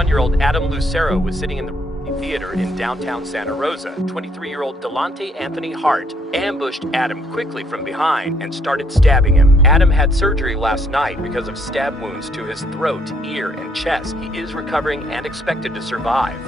21-year-old Adam Lucero was sitting in the theater in downtown Santa Rosa. 23-year-old Delante Anthony Hart ambushed Adam quickly from behind and started stabbing him. Adam had surgery last night because of stab wounds to his throat, ear, and chest. He is recovering and expected to survive.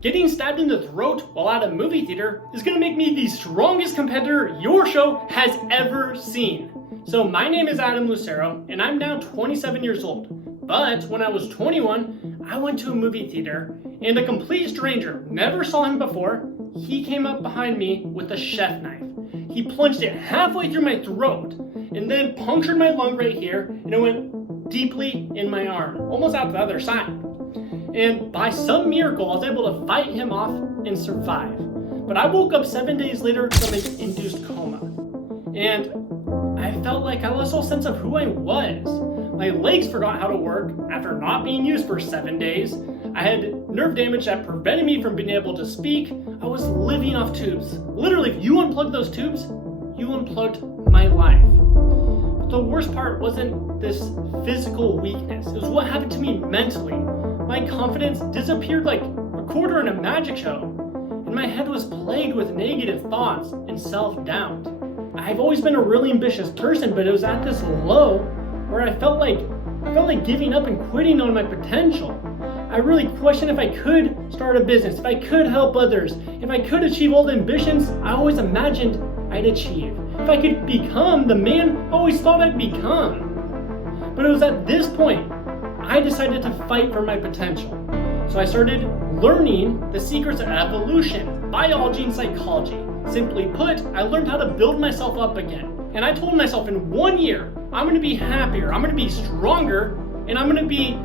Getting stabbed in the throat while at a movie theater is going to make me the strongest competitor your show has ever seen. So my name is Adam Lucero, and I'm now 27 years old. But when I was 21, I went to a movie theater, and a complete stranger, never saw him before, he came up behind me with a chef knife. He plunged it halfway through my throat, and then punctured my lung right here, and it went deeply in my arm, almost out the other side. And by some miracle, I was able to fight him off and survive. But I woke up 7 days later from an induced coma. And I felt like I lost all sense of who I was. My legs forgot how to work after not being used for 7 days. I had nerve damage that prevented me from being able to speak. I was living off tubes. Literally, if you unplug those tubes, you unplugged my life. But the worst part wasn't this physical weakness. It was what happened to me mentally. My confidence disappeared like a quarter in a magic show, and my head was plagued with negative thoughts and self-doubt. I've always been a really ambitious person, but it was at this low where I felt like giving up and quitting on my potential. I really questioned if I could start a business, if I could help others, if I could achieve all the ambitions I always imagined I'd achieve, if I could become the man I always thought I'd become. But it was at this point I decided to fight for my potential. So I started learning the secrets of evolution, biology, and psychology. Simply put, I learned how to build myself up again. And I told myself in 1 year, I'm going to be happier, I'm going to be stronger, and I'm going to be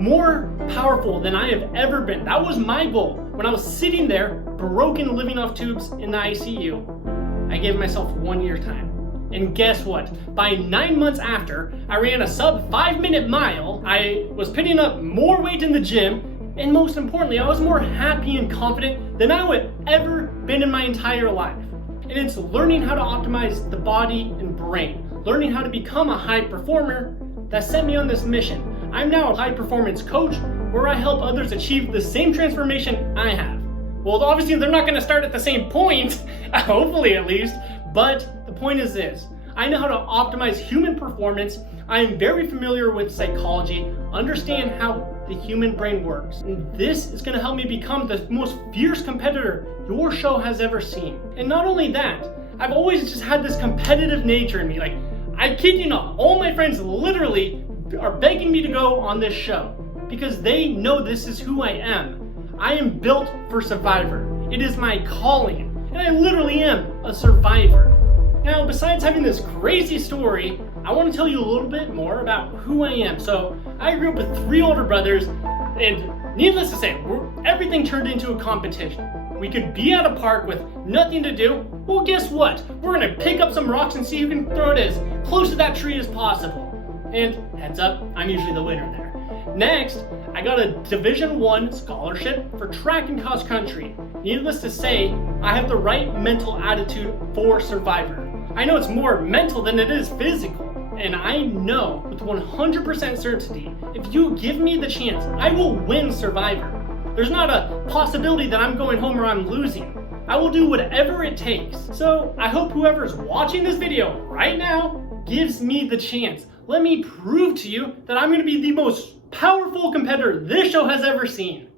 more powerful than I have ever been. That was my goal. When I was sitting there, broken, living off tubes in the ICU, I gave myself 1 year time. And guess what? By 9 months after, I ran a sub 5-minute mile, I was picking up more weight in the gym, and most importantly, I was more happy and confident than I would ever been in my entire life. And it's learning how to optimize the body and brain, learning how to become a high performer that set me on this mission. I'm now a high performance coach where I help others achieve the same transformation I have. Well, obviously they're not gonna start at the same point, hopefully at least, but the point is this. I know how to optimize human performance. I am very familiar with psychology, understand how the human brain works. And this is gonna help me become the most fierce competitor your show has ever seen. And not only that, I've always just had this competitive nature in me. Like, I kid you not, all my friends literally are begging me to go on this show because they know this is who I am. I am built for Survivor. It is my calling, and I literally am a survivor. Now, besides having this crazy story, I want to tell you a little bit more about who I am. So, I grew up with 3 older brothers, and needless to say, everything turned into a competition. We could be at a park with nothing to do. Well, guess what? We're gonna pick up some rocks and see who can throw it as close to that tree as possible. And heads up, I'm usually the winner there. Next, I got a Division I scholarship for track and cross country. Needless to say, I have the right mental attitude for Survivor. I know it's more mental than it is physical. And I know with 100% certainty, if you give me the chance, I will win Survivor. There's not a possibility that I'm going home or I'm losing. I will do whatever it takes. So I hope whoever's watching this video right now gives me the chance. Let me prove to you that I'm going to be the most powerful competitor this show has ever seen.